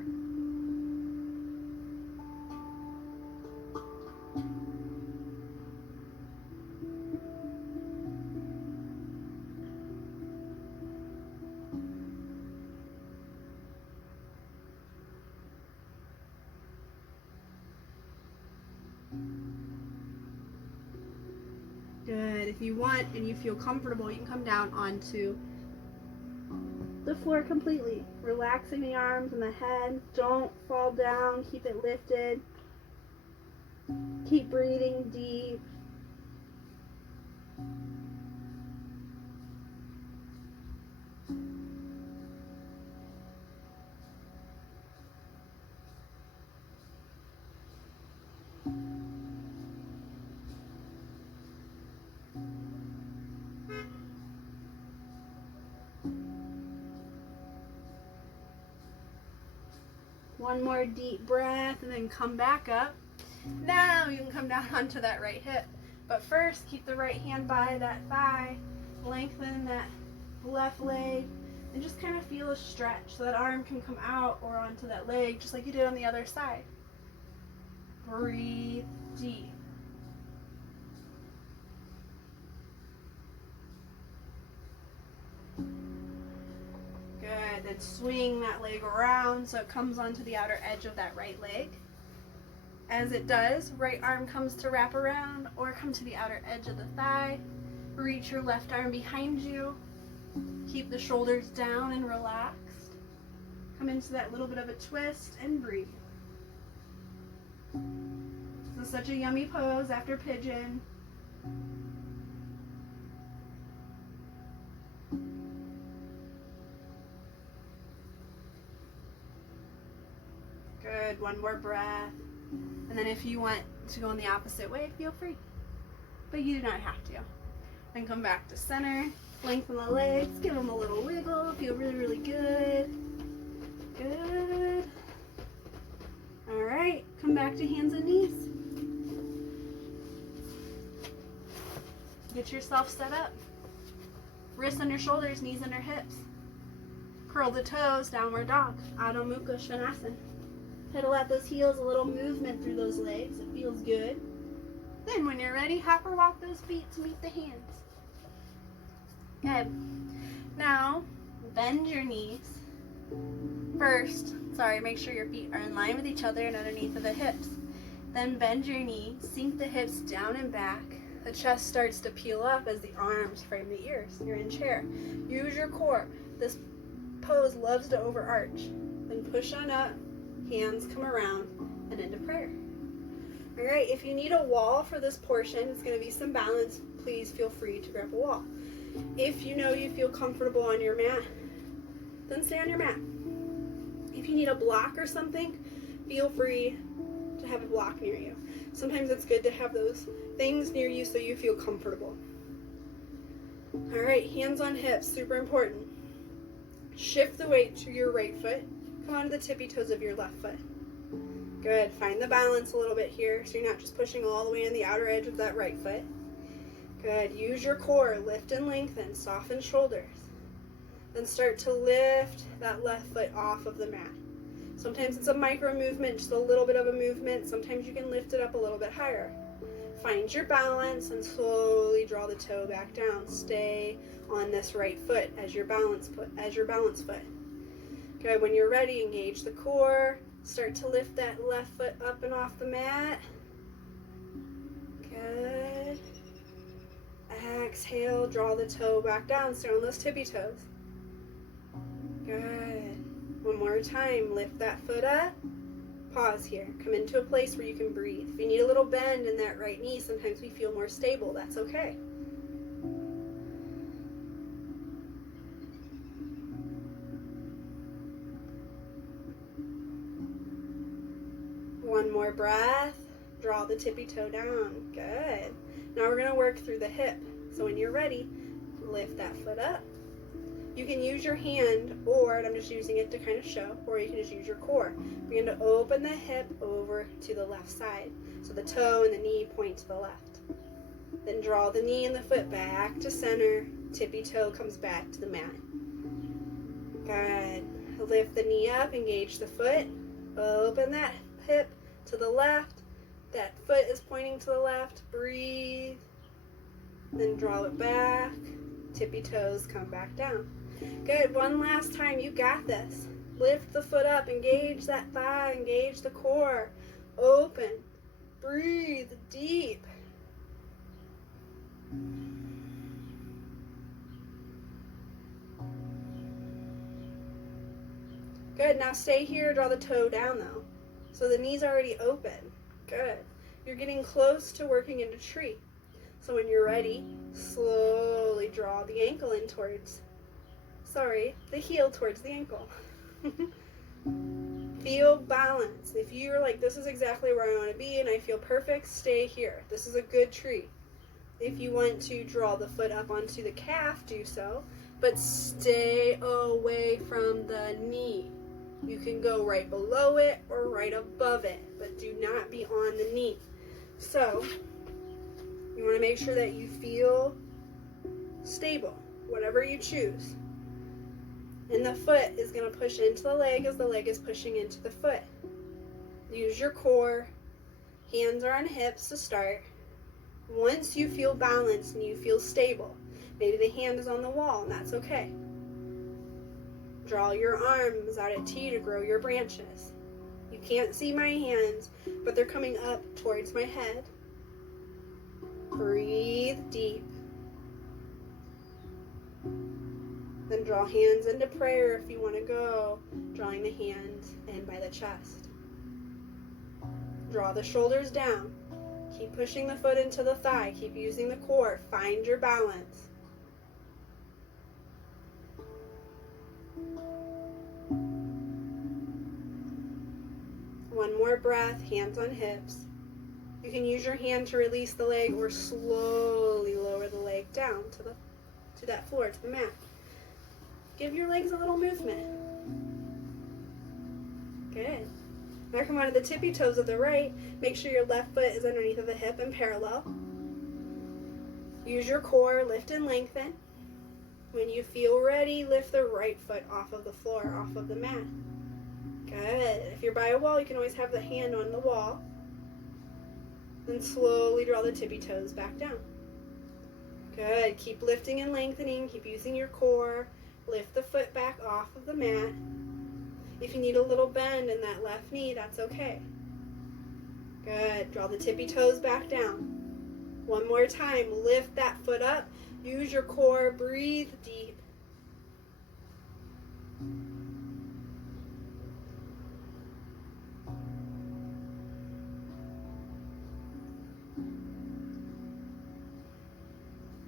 Good. If you want and you feel comfortable, you can come down onto the floor completely. Relaxing the arms and the head. Don't fall down. Keep it lifted. Keep breathing deep. One more deep breath and then come back up. Now you can come down onto that right hip. But first, keep the right hand by that thigh. Lengthen that left leg. And just kind of feel a stretch so that arm can come out or onto that leg, just like you did on the other side. Breathe deep. Good. Then swing that leg around so it comes onto the outer edge of that right leg. As it does, right arm comes to wrap around or come to the outer edge of the thigh. Reach your left arm behind you. Keep the shoulders down and relaxed. Come into that little bit of a twist and breathe. This is such a yummy pose after pigeon. Good. One more breath. And then if you want to go in the opposite way, feel free. But you do not have to. Then come back to center. Lengthen the legs. Give them a little wiggle. Feel really, really good. Good. All right. Come back to hands and knees. Get yourself set up. Wrists under shoulders, knees under hips. Curl the toes, downward dog. Adho Mukha Svanasana. Pedal at those heels, a little movement through those legs. It feels good. Then when you're ready, hop or walk those feet to meet the hands. Good. Now, bend your knees. First, make sure your feet are in line with each other and underneath of the hips. Then bend your knee, sink the hips down and back. The chest starts to peel up as the arms frame the ears. You're in chair. Use your core. This pose loves to overarch. Then push on up. Hands come around and into prayer. All right, if you need a wall for this portion, it's going to be some balance. Please feel free to grab a wall. If you know you feel comfortable on your mat, then stay on your mat. If you need a block or something, feel free to have a block near you. Sometimes it's good to have those things near you so you feel comfortable. All right, hands on hips, super important. Shift the weight to your right foot. Come onto the tippy toes of your left foot. Good. Find the balance a little bit here so you're not just pushing all the way in the outer edge of that right foot. Good. Use your core. Lift and lengthen. Soften shoulders. Then start to lift that left foot off of the mat. Sometimes it's a micro movement, just a little bit of a movement. Sometimes you can lift it up a little bit higher. Find your balance and slowly draw the toe back down. Stay on this right foot as your balance foot. Good. When you're ready, engage the core. Start to lift that left foot up and off the mat. Good. Exhale, draw the toe back down. Stay on those tippy toes. Good. One more time. Lift that foot up. Pause here. Come into a place where you can breathe. If you need a little bend in that right knee, sometimes we feel more stable. That's okay. One more breath. Draw the tippy toe down. Good. Now we're going to work through the hip. So when you're ready, lift that foot up. You can use your hand, or I'm just using it to kind of show, or you can just use your core. Begin to open the hip over to the left side. So the toe and the knee point to the left. Then draw the knee and the foot back to center. Tippy toe comes back to the mat. Good. Lift the knee up, engage the foot. Open that hip to the left. That foot is pointing to the left. Breathe. Then draw it back. Tippy toes come back down. Good. One last time. You got this. Lift the foot up. Engage that thigh. Engage the core. Open. Breathe deep. Good. Now stay here. Draw the toe down though. So the knee's already open. Good. You're getting close to working into tree. So when you're ready, slowly draw the ankle in towards, the heel towards the ankle. Feel balance. If you're like, this is exactly where I want to be and I feel perfect, stay here. This is a good tree. If you want to draw the foot up onto the calf, do so, but stay away from the knee. You can go right below it or right above it, but do not be on the knee. So you want to make sure that you feel stable, whatever you choose. And the foot is going to push into the leg as the leg is pushing into the foot. Use your core. Hands are on hips to start. Once you feel balanced and you feel stable, maybe the hand is on the wall, and that's okay. Draw your arms out at T to grow your branches. You can't see my hands, but they're coming up towards my head. Breathe deep. Then draw hands into prayer if you want to go, drawing the hands in by the chest. Draw the shoulders down. Keep pushing the foot into the thigh. Keep using the core. Find your balance. One more breath, hands on hips. You can use your hand to release the leg or slowly lower the leg down to that floor, to the mat. Give your legs a little movement. Good. Now come onto the tippy toes of the right. Make sure your left foot is underneath of the hip and parallel. Use your core, lift and lengthen. When you feel ready, lift the right foot off of the floor, off of the mat. Good. If you're by a wall, you can always have the hand on the wall. Then slowly draw the tippy toes back down. Good. Keep lifting and lengthening. Keep using your core. Lift the foot back off of the mat. If you need a little bend in that left knee, that's okay. Good. Draw the tippy toes back down. One more time. Lift that foot up. Use your core. Breathe deep.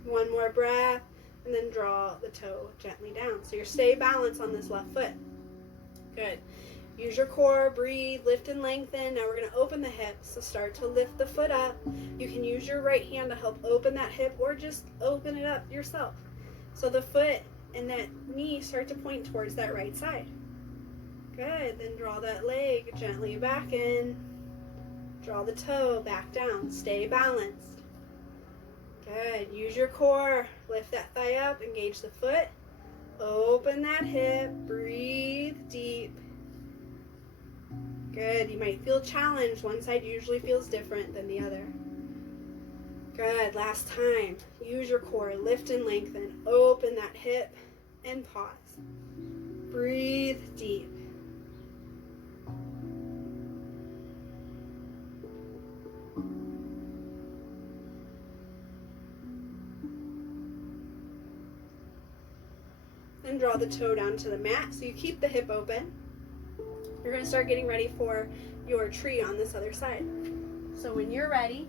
One more breath, and then draw the toe gently down. So you're stay balanced on this left foot. Good. Use your core, breathe, lift and lengthen. Now we're going to open the hips. So start to lift the foot up. You can use your right hand to help open that hip or just open it up yourself. So the foot and that knee start to point towards that right side. Good. Then draw that leg gently back in. Draw the toe back down. Stay balanced. Good. Use your core. Lift that thigh up. Engage the foot. Open that hip. Breathe deep. Good. You might feel challenged. One side usually feels different than the other. Good. Last time. Use your core. Lift and lengthen. Open that hip and pause. Breathe deep. Then draw the toe down to the mat so you keep the hip open. You're going to start getting ready for your tree on this other side. So when you're ready,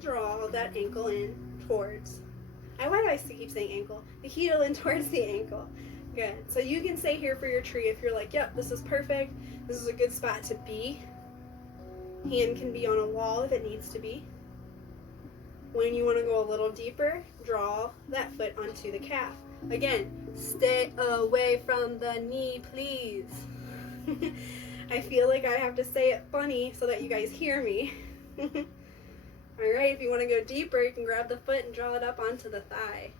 draw that ankle in towards, why do I keep saying ankle? The heel in towards the ankle. Good. So you can stay here for your tree if you're like, yep, this is perfect. This is a good spot to be. Hand can be on a wall if it needs to be. When you want to go a little deeper, draw that foot onto the calf. Again, stay away from the knee, please. I feel like I have to say it funny so that you guys hear me. Alright, if you want to go deeper, you can grab the foot and draw it up onto the thigh.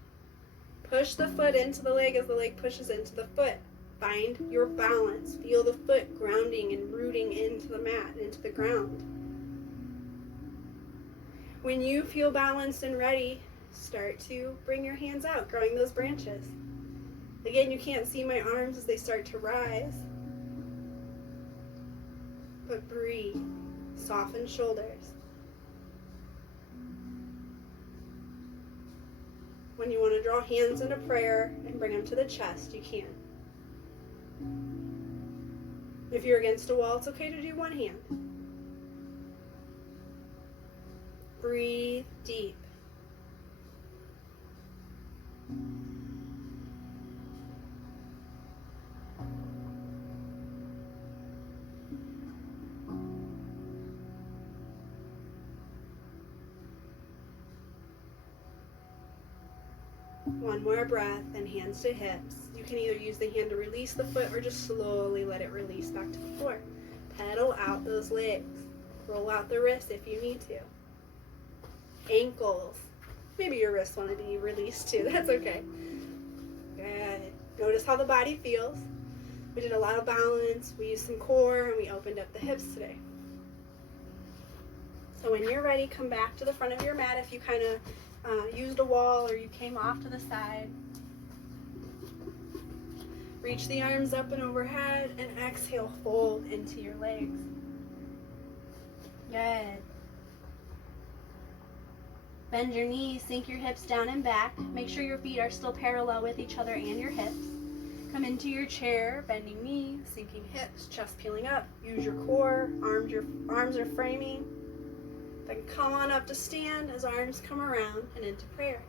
Push the foot into the leg as the leg pushes into the foot. Find your balance. Feel the foot grounding and rooting into the mat, into the ground. When you feel balanced and ready, start to bring your hands out, growing those branches. Again, you can't see my arms as they start to rise. But breathe. Soften shoulders. When you want to draw hands into prayer and bring them to the chest, you can. If you're against a wall, it's okay to do one hand. Breathe deep. One more breath and hands to hips. You You can either use the hand to release the foot or just slowly let it release back to the floor. Pedal out those legs. Roll out the wrists if you need to. Ankles. Maybe your wrists want to be released too. That's okay. Good. Notice how the body feels. We did a lot of balance. We used some core and we opened up the hips today. So when you're ready, come back to the front of your mat if you kind of used a wall or you came off to the side. Reach the arms up and overhead and exhale, fold into your legs. Good. Bend your knees, sink your hips down and back. Make sure your feet are still parallel with each other and your hips. Come into your chair, bending knees, sinking hips, chest peeling up. Use your core, arms are framing. Then come on up to stand as arms come around and into prayer.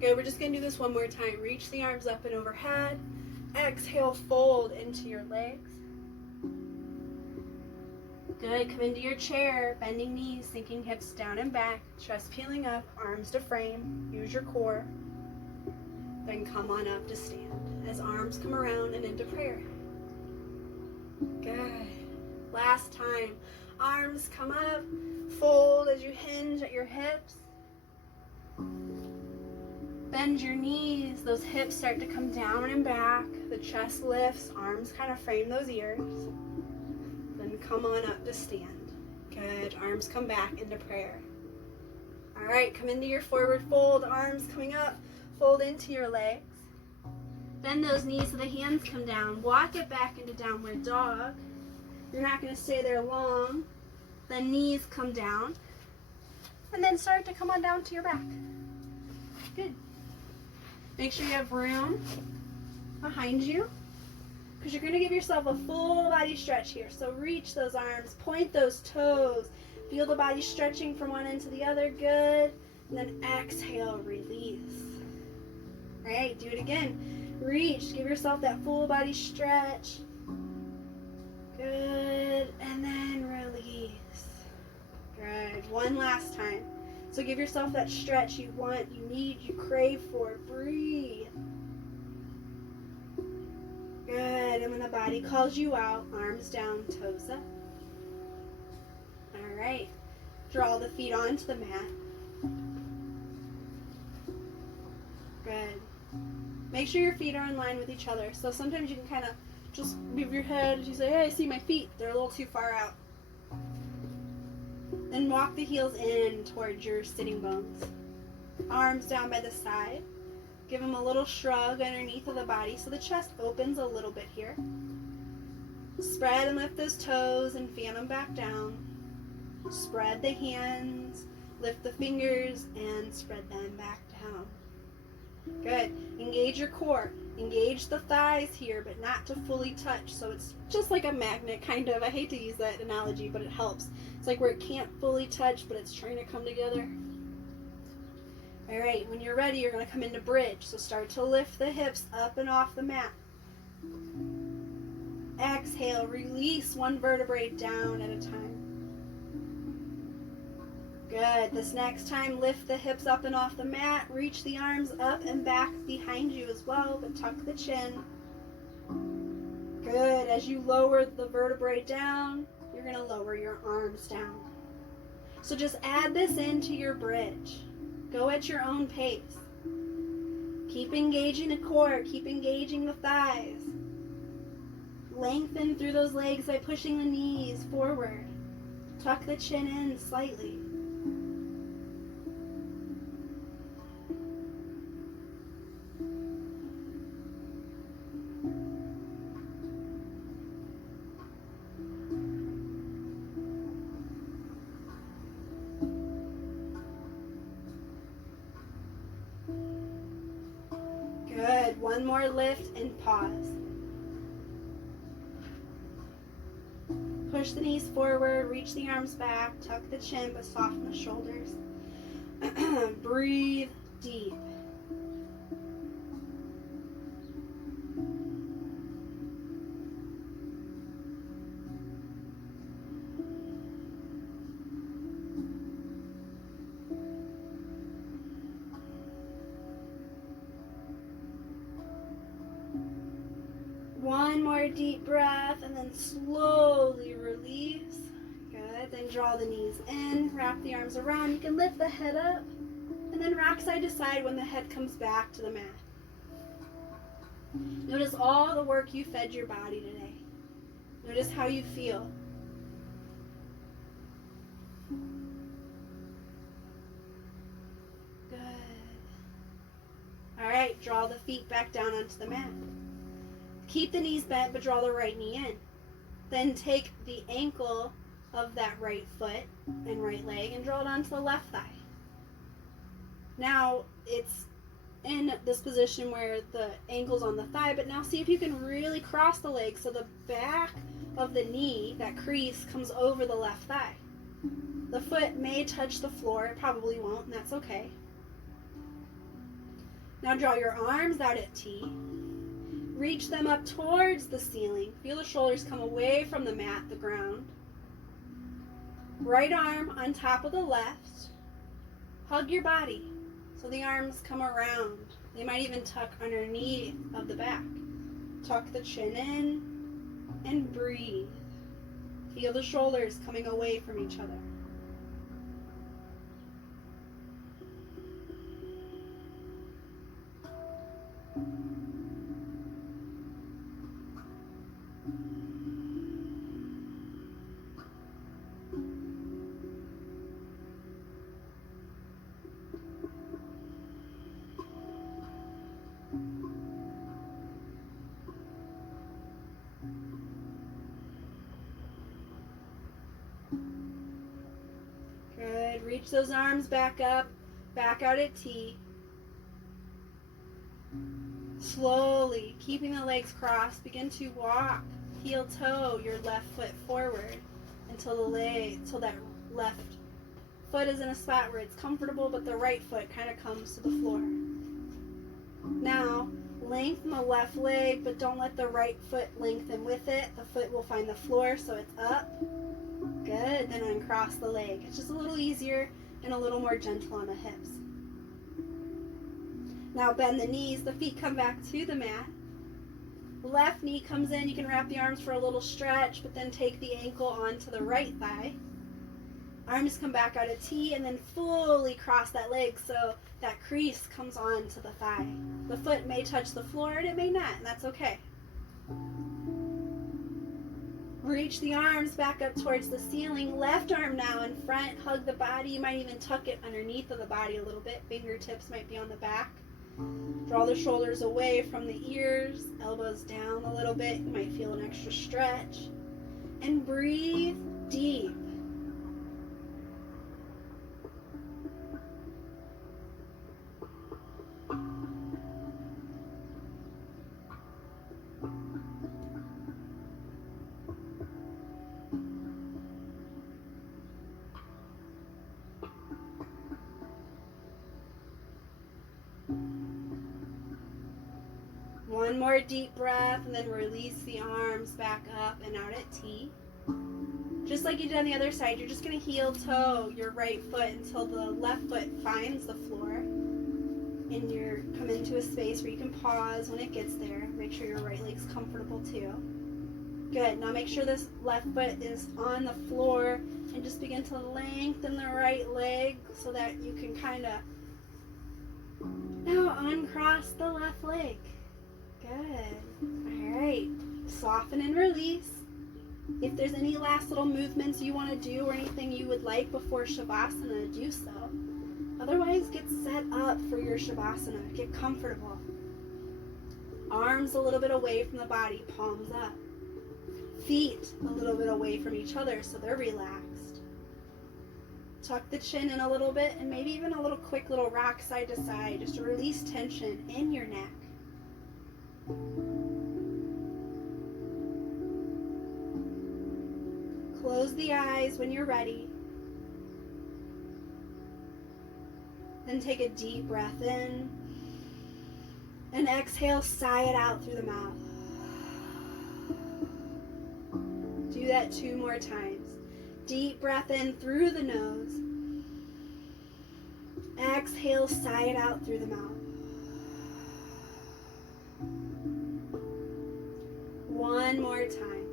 Good, we're just going to do this one more time. Reach the arms up and overhead. Exhale, fold into your legs. Good, come into your chair, bending knees, sinking hips down and back, chest peeling up, arms to frame. Use your core. Then come on up to stand as arms come around and into prayer. Good. Last time. Arms come up, fold as you hinge at your hips. Bend your knees, those hips start to come down and back. The chest lifts, arms kind of frame those ears. Then come on up to stand. Good, arms come back into prayer. All right, come into your forward fold, arms coming up, fold into your legs. Bend those knees so the hands come down. Walk it back into downward dog. You're not going to stay there long. Then knees come down. And then start to come on down to your back. Good. Make sure you have room behind you, because you're going to give yourself a full body stretch here. So reach those arms, point those toes. Feel the body stretching from one end to the other. Good. And then exhale, release. All right, do it again. Reach. Give yourself that full body stretch. Good, and then release. Good, one last time. So give yourself that stretch you want, you need, you crave for. Breathe. Good, and when the body calls you out, arms down, toes up. All right, draw the feet onto the mat. Good. Make sure your feet are in line with each other. So sometimes you can kind of just move your head as you say, hey, I see my feet. They're a little too far out. Then walk the heels in towards your sitting bones. Arms down by the side. Give them a little shrug underneath of the body so the chest opens a little bit here. Spread and lift those toes and fan them back down. Spread the hands, lift the fingers, and spread them back down. Good. Engage your core. Engage the thighs here, but not to fully touch. So it's just like a magnet, kind of. I hate to use that analogy, but it helps. It's like where it can't fully touch, but it's trying to come together. All right, when you're ready, you're going to come into bridge. So start to lift the hips up and off the mat. Exhale, release one vertebrae down at a time. Good. This next time, lift the hips up and off the mat. Reach the arms up and back behind you as well, but tuck the chin. Good. As you lower the vertebrae down, you're going to lower your arms down. So just add this into your bridge. Go at your own pace. Keep engaging the core. Keep engaging the thighs. Lengthen through those legs by pushing the knees forward. Tuck the chin in slightly. Good. One more lift and pause. Push the knees forward, reach the arms back, tuck the chin, but soften the shoulders. Breathe deep. deep breath and then slowly release. Good. Then draw the knees in, wrap the arms around. You can lift the head up and then rock side to side when the head comes back to the mat. Notice all the work you fed your body today. Notice how you feel. Good. All right, draw the feet back down onto the mat. Keep the knees bent, but draw the right knee in. Then take the ankle of that right foot and right leg and draw it onto the left thigh. Now it's in this position where the ankle's on the thigh, but now see if you can really cross the leg so the back of the knee, that crease, comes over the left thigh. The foot may touch the floor, it probably won't, and that's okay. Now draw your arms out at T. Reach them up towards the ceiling. Feel the shoulders come away from the mat, the ground. Right arm on top of the left. Hug your body so the arms come around. They might even tuck underneath of the back. Tuck the chin in and breathe. Feel the shoulders coming away from each other. Good. Reach those arms back up, back out at T. Slowly, keeping the legs crossed, begin to walk heel toe your left foot forward until that left foot is in a spot where it's comfortable, but the right foot kind of comes to the floor. Now, lengthen the left leg, but don't let the right foot lengthen with it. The foot will find the floor, so it's up. Good. Then uncross the leg. It's just a little easier and a little more gentle on the hips. Now bend the knees. The feet come back to the mat. Left knee comes in. You can wrap the arms for a little stretch, but then take the ankle onto the right thigh. Arms come back out of T and then fully cross that leg so that crease comes onto the thigh. The foot may touch the floor and it may not, and that's okay. Reach the arms back up towards the ceiling. Left arm now in front. Hug the body. You might even tuck it underneath of the body a little bit. Fingertips might be on the back. Draw the shoulders away from the ears. Elbows down a little bit. You might feel an extra stretch. And breathe deep. One more deep breath and then release the arms back up and out at T. Just like you did on the other side, you're just going to heel toe your right foot until the left foot finds the floor. And you come into a space where you can pause when it gets there. Make sure your right leg's comfortable too. Good. Now make sure this left foot is on the floor and just begin to lengthen the right leg so that you can kind of now uncross the left leg. Good. All right. Soften and release. If there's any last little movements you want to do or anything you would like before Shavasana, do so. Otherwise, get set up for your Shavasana. Get comfortable. Arms a little bit away from the body, palms up. Feet a little bit away from each other so they're relaxed. Tuck the chin in a little bit and maybe even a little quick little rock side to side just to release tension in your neck. Close the eyes when you're ready. Then take a deep breath in and exhale, sigh it out through the mouth. Do that 2 more times. Deep breath in through the nose. Exhale, sigh it out through the mouth. One more more time.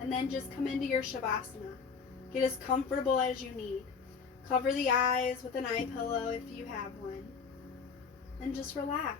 And then just come into your Shavasana. Get as comfortable as you need. Cover the eyes with an eye pillow if you have one. And just relax.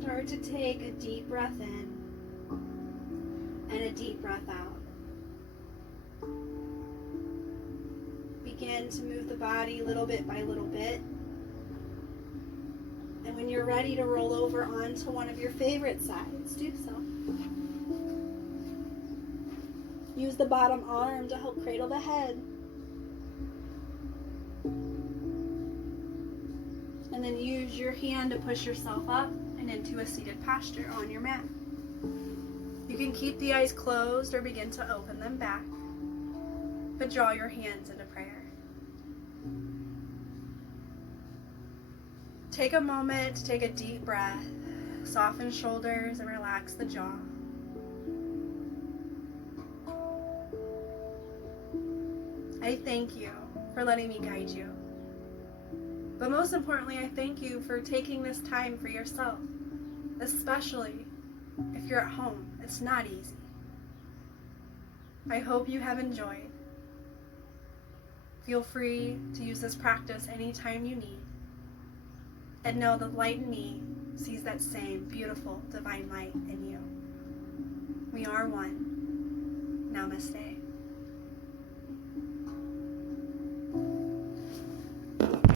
Start to take a deep breath in and a deep breath out. Begin to move the body little bit by little bit. And when you're ready to roll over onto one of your favorite sides, do so. Use the bottom arm to help cradle the head. And then use your hand to push yourself up and into a seated posture on your mat. You can keep the eyes closed or begin to open them back, but draw your hands into prayer. Take a moment to take a deep breath, soften shoulders and relax the jaw. I thank you for letting me guide you. But most importantly, I thank you for taking this time for yourself, especially if you're at home. It's not easy. I hope you have enjoyed. Feel free to use this practice anytime you need. And know the light in me sees that same beautiful divine light in you. We are one. Namaste.